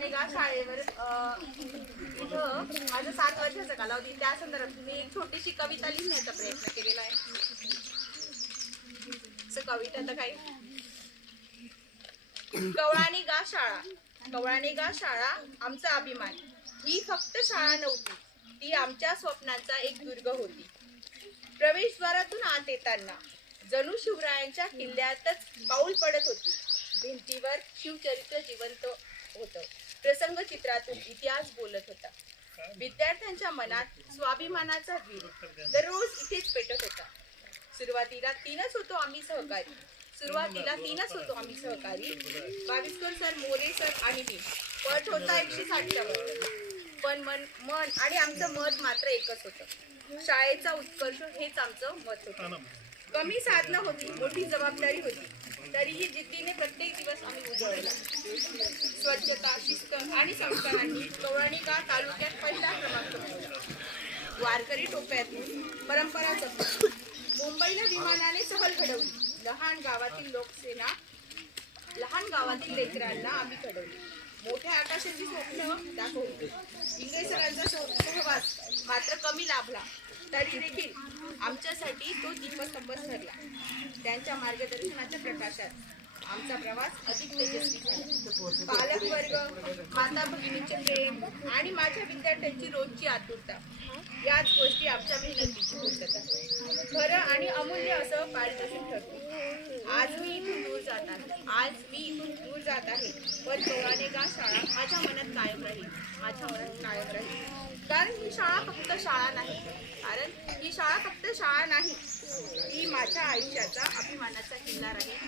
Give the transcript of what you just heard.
गवळाणेगा शाळेवर इथं माझा 7 वर्षाचा कालावधी त्या संदर्भात मी एक छोटीशी कविता लिहिण्याचा प्रयत्न केलेला आहे. कविता तर काही गवळाणेगा शाळा, गवळाणेगा शाळा आमचा अभिमान. ही फक्त शाळा नव्हती, ती आमच्या स्वप्नांचा एक दुर्ग होती. प्रवेशद्वारातून आत येताना जणू शिवरायांच्या किल्ल्यातच पाऊल पडत होती. भिंतीवर शिवचरित्र जिवंत होतं. प्रसंग चित्रातून इतिहास बोलत होता. विद्यार्थ्यांच्या मनात स्वाभिमानाचा वीर दररोज इथेच पेटत होता. सुरुवातीला तीनच होतो आम्ही सहकारी. बावीसकर सर, मोरे सर आणि मी. पट होता 160च्या वर. पण मन आणि आमचं मत मात्र एकच होतं. शाळेचा उत्कर्ष हेच आमचं मत होतं. कमी साधनं होती, मोठी जबाबदारी होती, तरीही जिद्दीने प्रत्येक दिवस आम्ही उजळला. स्वच्छता, शिस्त आणि संस्कारांनी गवळाणेगा तालुक्यात पहिला क्रमांक मिळवला. वारकरी टोप्यातून परंपरा जपली. मुंबईला विमानाने सहल घडवली. लहान गावातील लेकरांना आम्ही घडवली. मोठ्या आकाशाची स्वप्न दाखवली. इंग्रज सरांचा सहवास मात्र कमी लाभला, तरी देखील आमच्यासाठी तो दीपस्तंभ ठरला. त्यांच्या मार्गदर्शनाच्या प्रकाशात आमचा प्रवास अधिक तेजस्वी झाला. पालक वर्ग, माता भगिनींचे प्रेम आणि माझ्या विद्यार्थ्यांची रोजची आतुरता याच गोष्टी आमच्या मेहनतीची पूर्तता. खरं आणि अमूल्य असं पारितोषिक ठरतो. आज मी इथून दूर जात आहे, पण गवळाणेगा शाळा माझ्या मनात कायम राहील. कारण ही शाळा फक्त शाळा नाही, ती माझ्या आयुष्याचा अभिमानाचा किल्ला राहील.